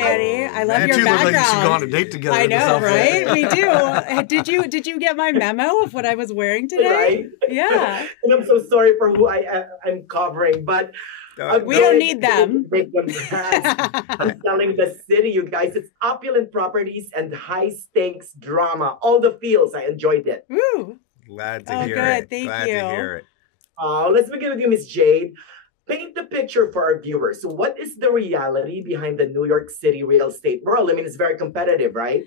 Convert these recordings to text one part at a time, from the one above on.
Manny. I love your You look like you should go on background. a date together. I in this know, outfit. right? We do. Did you get my memo of what I was wearing today? Right? Yeah. And I'm so sorry for who I'm covering, but We don't need them. Big congrats on selling the city, you guys. It's opulent properties and high stakes drama. All the feels. I enjoyed it. Woo. Glad to Oh, hear good. it. Thank Glad you. to hear it. Let's begin with you, Miss Jade. Paint the picture for our viewers. So what is the reality behind the New York City real estate world? I mean, it's very competitive, right?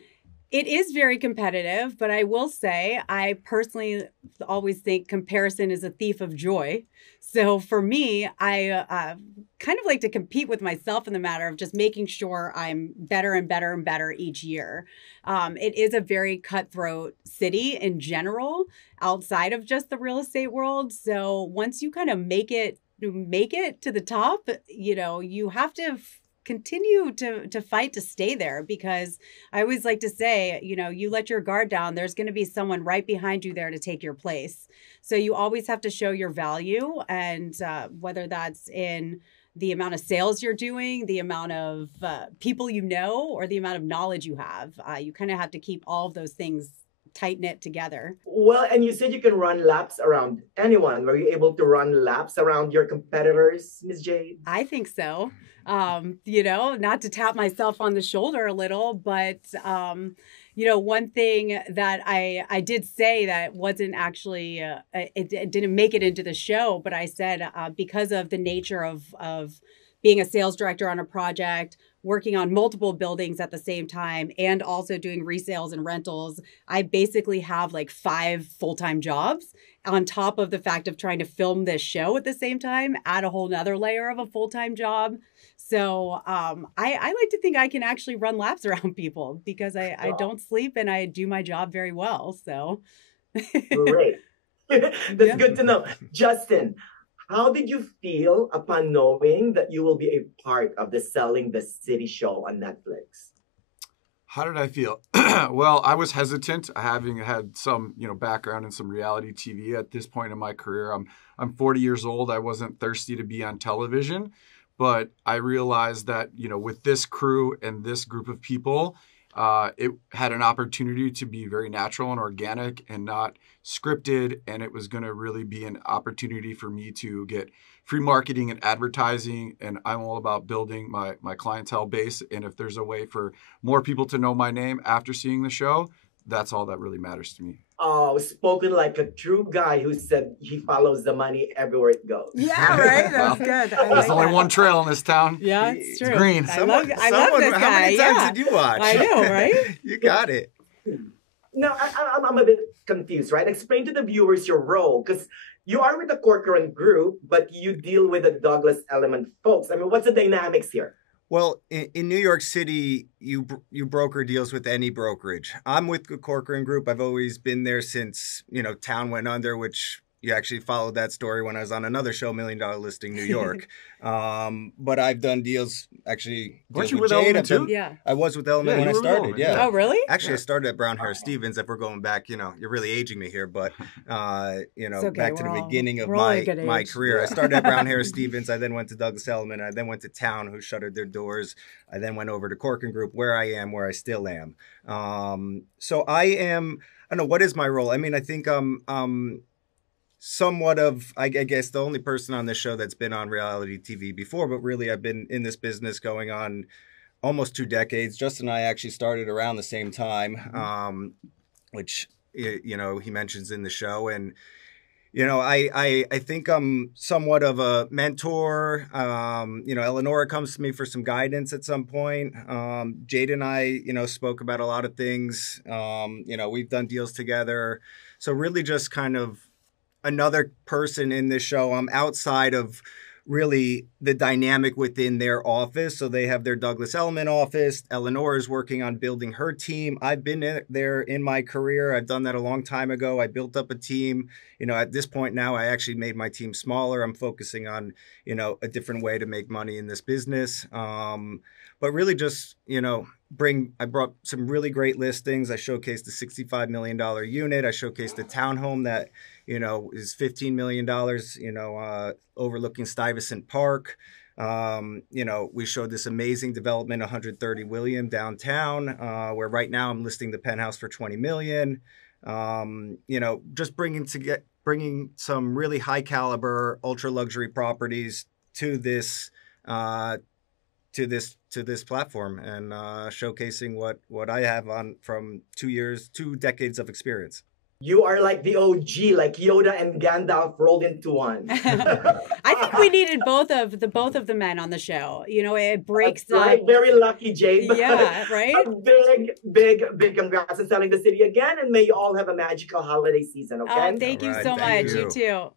It is very competitive, but I will say I personally always think comparison is a thief of joy. So for me, I kind of like to compete with myself in the matter of just making sure I'm better and better and better each year. It is a very cutthroat city in general, outside of just the real estate world. So once you kind of make it to the top, you know, you have to continue to fight to stay there, because I always like to say, you know, you let your guard down, there's going to be someone right behind you there to take your place. So you always have to show your value, and whether that's in the amount of sales you're doing, the amount of people you know, or the amount of knowledge you have, you kind of have to keep all of those things tight knit together. Well, and you said you can run laps around anyone. Were you able to run laps around your competitors, Miss Jade? I think so. You know, not to tap myself on the shoulder a little, but you know, one thing that I did say that wasn't actually it didn't make it into the show, but I said because of the nature of being a sales director on a project, working on multiple buildings at the same time, and also doing resales and rentals, I basically have like 5 full-time jobs on top of the fact of trying to film this show at the same time, add a whole nother layer of a full-time job. So I like to think I can actually run laps around people, because I don't sleep and I do my job very well. So Great. That's good to know. Justin, how did you feel upon knowing that you will be a part of the Selling the City show on Netflix? How did I feel? Well, I was hesitant, having had some, background in some reality TV at this point in my career. I'm 40 years old. I wasn't thirsty to be on television, but I realized that, with this crew and this group of people, it had an opportunity to be very natural and organic and not scripted. And it was going to really be an opportunity for me to get free marketing and advertising. And I'm all about building my clientele base. And if there's a way for more people to know my name after seeing the show, that's all that really matters to me. Oh, spoken like a true guy who said he follows the money everywhere it goes. yeah, right. That's good. There's only one trail in this town. Yeah, it's true. It's green. I love this guy. How many times Yeah. did you watch? I know, right? You got it. Now, I'm a bit confused, right? Explain to the viewers your role, because you are with the Corcoran Group, but you deal with the Douglas Elliman folks. I mean, what's the dynamics here? Well, in New York City, you broker deals with any brokerage. I'm with the Corcoran Group. I've always been there since, town went under, which you actually followed that story when I was on another show, $1 Million Listing New York. But I've done deals, actually. Weren't you with with Jade. Elliman too? Yeah. I was with Elliman when I you were with started, Elliman, yeah. Oh, really? Actually, I started at Brown Harris Stevens. If we're going back, you're really aging me here, but okay, back to the beginning of we're all a good my age. career. Yeah. I started at Brown Harris Stevens. I then went to Douglas Elliman. I then went to Town, who shuttered their doors. I then went over to Corcoran Group, where I still am. So I am. I don't know, what is my role. I mean, I think somewhat of, I guess, the only person on this show that's been on reality TV before, but really I've been in this business going on almost 2 decades. Justin and I actually started around the same time, which, he mentions in the show. And, I think I'm somewhat of a mentor. Eleonora comes to me for some guidance at some point. Jade and I, spoke about a lot of things. We've done deals together. So really just kind of another person in this show. I'm outside of really the dynamic within their office. So they have their Douglas Elliman office. Eleanor is working on building her team. I've been there in my career. I've done that a long time ago. I built up a team. At this point now, I actually made my team smaller. I'm focusing on, a different way to make money in this business. But really just, I brought some really great listings. I showcased the $65 million unit. I showcased a townhome that, is $15 million, overlooking Stuyvesant Park. You know, we showed this amazing development, 130 William downtown, where right now I'm listing the penthouse for 20 million. You know, just bringing some really high caliber, ultra luxury properties to this platform, and showcasing what I have on from 2 decades of experience. You are like the OG, like Yoda and Gandalf rolled into one. I think we needed both of the men on the show. You know, it breaks That's right. Very lucky, Jade. Yeah, right? A big congrats on selling the city again, and may you all have a magical holiday season, okay? Oh, thank you All right, so thank much. you. You too.